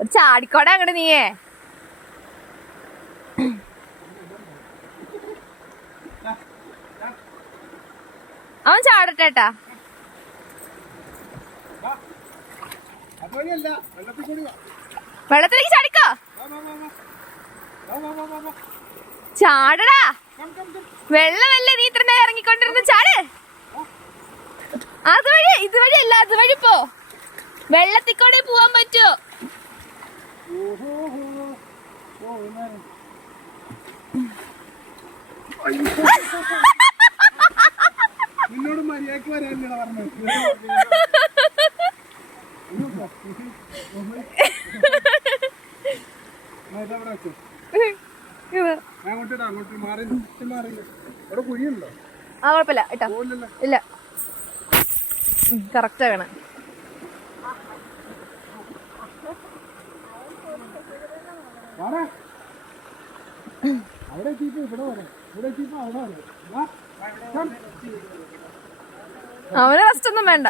ഒരു ചാടിക്കോടെ അങ്ങോട്ട് നീയേ. അവൻ ചാടട്ടേട്ടാ. വെള്ളത്തിലേക്ക് ചാടിക്കോ. ചാടടാ, വെള്ളമല്ലേ നീ ഇത്ര നേരം ഇറങ്ങിക്കൊണ്ടിരുന്ന. ചാട്. അതുവഴി, ഇതുവഴി അല്ല, അതുവഴി പോ. വെള്ളത്തിക്കൂടെ പോവാൻ പറ്റുമോ? നിന്നോട് മര്യാദക്ക് വരാനില്ല പറഞ്ഞത്. അങ്ങോട്ട് മാറി അവിടെ കുഴിയുണ്ടോ? ആ കുഴപ്പമില്ല കേട്ടോ. ഇല്ല, കറക്റ്റാ വേണം. അവിടെ എത്തിയിട്ട് ഇവിടെ വരാം, ഇവിടെ എത്തിയപ്പോ അവിടെ വരാം. അവന് റെസ്റ്റ് ഒന്നും വേണ്ട.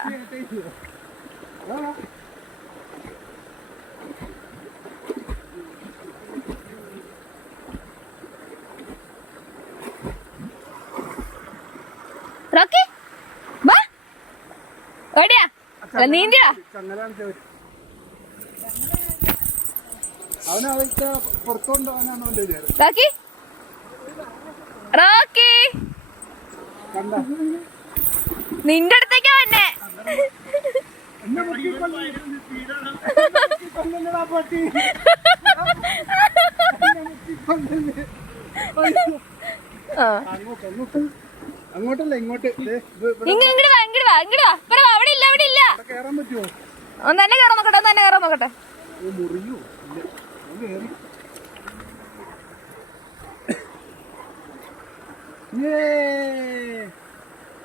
റോക്കി വാ. എവിടെയാ? നീന്തിയാ? അവനതൊക്കെ പുറത്തോണ്ടാവാനാണോ വിചാരം. റോക്കി, റോക്കി കണ്ട നിന്റെ അടുത്തേക്കാ വന്നെ. അങ്ങോട്ടല്ല ഇങ്ങോട്ട്. ഇങ്ങോട്ട് വാ, ഇങ്ങോട്ട് വാ, ഇങ്ങോട്ട് വാ. അവിടെ ഇല്ല, അവിടെ ഇല്ല. കയറാൻ പറ്റുമോ? ഒന്ന് തന്നെ കയറാൻ നോക്കട്ടെ, ഒന്ന് തന്നെ കയറാൻ നോക്കട്ടെ. മുറിയോ?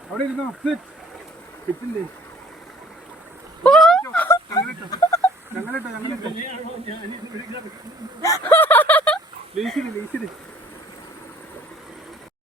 അവിടെ ഇരുന്നോ. കിട്ടില്ലേ? ഞങ്ങളിട്ടോ